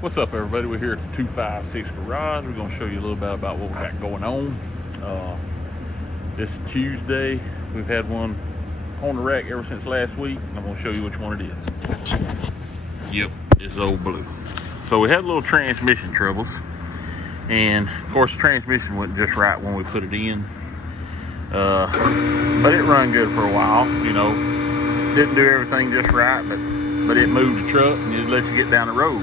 What's up, everybody? We're here at the 256 Garage. We're going to show you a little bit about what we got going on. This Tuesday, we've had one on the rack ever since last week. I'm going to show you which one it is. Yep, it's old blue. So we had a little transmission troubles. And, of course, the transmission wasn't just right when we put it in. But it run good for a while, you know. Didn't do everything just right, but it moved the truck and it lets you get down the road.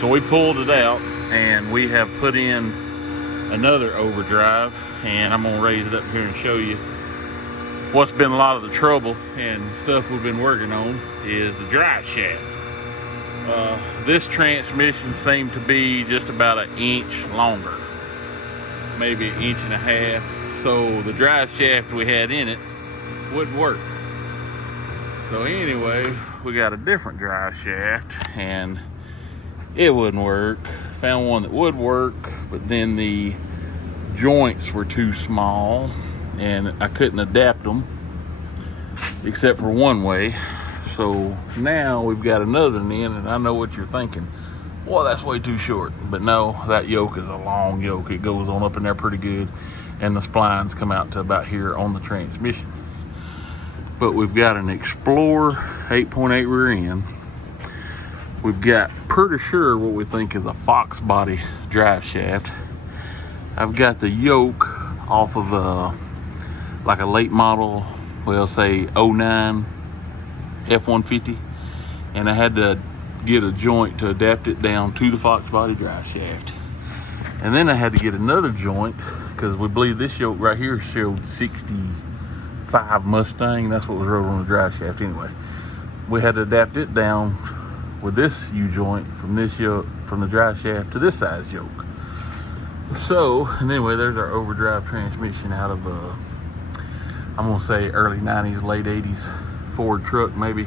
So we pulled it out and we have put in another overdrive, and I'm gonna raise it up here and show you what's been a lot of the trouble and stuff we've been working on is the drive shaft. This transmission seemed to be just about an inch longer, maybe an inch and a half. So the drive shaft we had in it wouldn't work. So anyway, we got a different drive shaft and it wouldn't work. Found one that would work, but then the joints were too small and I couldn't adapt them except for one way. So now we've got another one in, and I know what you're thinking. Well, that's way too short. But no, that yoke is a long yoke. It goes on up in there pretty good, and the splines come out to about here on the transmission. But we've got an Explorer 8.8 rear end. We've got pretty sure what we think is a Fox body drive shaft. I've got the yoke off of like a late model, well, say 09 F-150, and I had to get a joint to adapt it down to the Fox body drive shaft. And then I had to get another joint because we believe this yoke right here showed 65 Mustang. That's what was rode on the drive shaft anyway. We had to adapt it down with this U-joint from this yoke, from the drive shaft to this size yoke. So, and anyway, there's our overdrive transmission out of I'm gonna say early 90s, late 80s Ford truck maybe.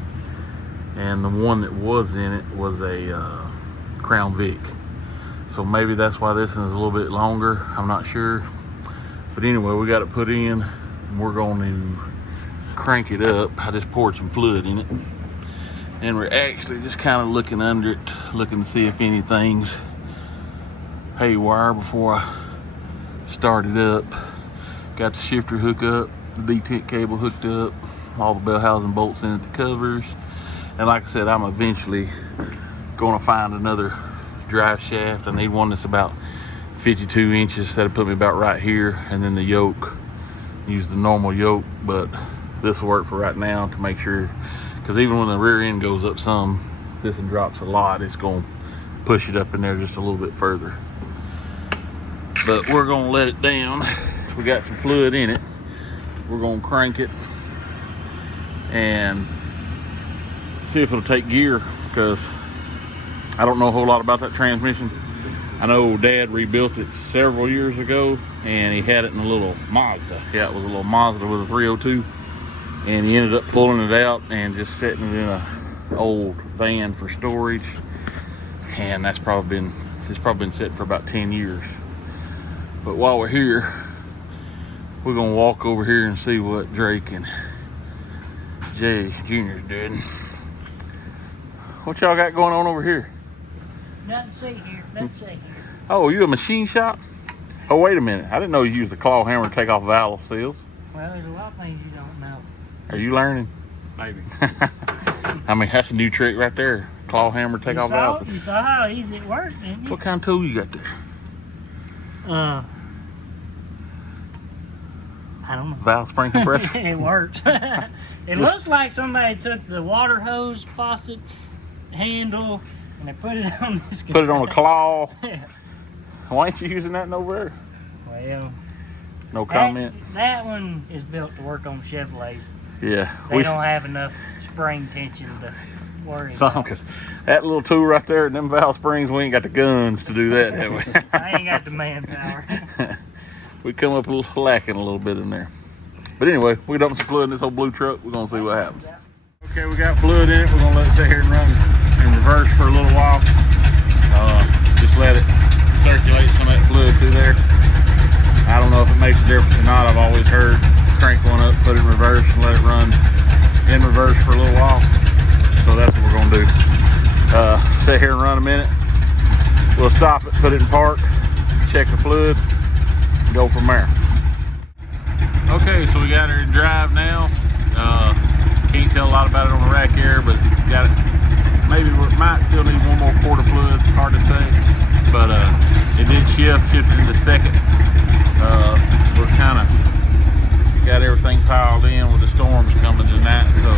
And the one that was in it was a Crown Vic. So maybe that's why this one is a little bit longer, I'm not sure. But anyway, we got it put in and we're going to crank it up. I just poured some fluid in it. And we're actually just kind of looking under it, looking to see if anything's haywire before I start it up. Got the shifter hook up, the detent cable hooked up, all the bell housing bolts in at the covers. And like I said, I'm eventually going to find another drive shaft. I need one that's about 52 inches. That'll put me about right here. And then the yoke, use the normal yoke, but this will work for right now to make sure. Because even when the rear end goes up some, this one drops a lot, it's going to push it up in there just a little bit further. But we're going to let it down. We got some fluid in it. We're going to crank it and see if it'll take gear, because I don't know a whole lot about that transmission. I know Dad rebuilt it several years ago, and he had it in a little Mazda. Yeah, it was a little Mazda with a 302. And he ended up pulling it out and just setting it in a old van for storage. And it's probably been set for about 10 years. But while we're here, we're gonna walk over here and see what Drake and Jay Jr.'s doing. What y'all got going on over here? Nothing to see here, nothing to see here. Oh, you a machine shop? Oh, wait a minute. I didn't know you used the claw hammer to take off valve seals. Well, there's a lot of things you don't know. Are you learning? Maybe. I mean, that's a new trick right there. Claw hammer, take off valve seals. You saw how easy it worked, didn't you? What kind of tool you got there? I don't know. Valve spring compressor? It works. It looks like somebody took the water hose faucet handle and they put it on this guy. Put it on a claw. Why ain't you using that over there? Well, No comment. That one is built to work on Chevrolets. Yeah. They don't have enough spring tension to worry about. Because that little tool right there and them valve springs, we ain't got the guns to do that, have we? I ain't got the manpower. We come up a little lacking a little bit in there. But anyway, we dumped some fluid in this old blue truck. We're going to see what happens. Okay, we got fluid in it. We're going to let it sit here and run in reverse for a little while. Just let it circulate some of that fluid through there. I don't know if it makes a difference or not. I've always heard crank one up, put it in reverse, and let it run in reverse for a little while. So that's what we're going to do. Sit here and run a minute, we'll stop it, put it in park, check the fluid, and go from there. Okay, so we got her in drive now. Can't tell a lot about it on the rack air, but got it. Maybe we might still need one more quart of fluid, hard to say. But it did shifted into second. We're kind of got everything piled in with the storms coming tonight, so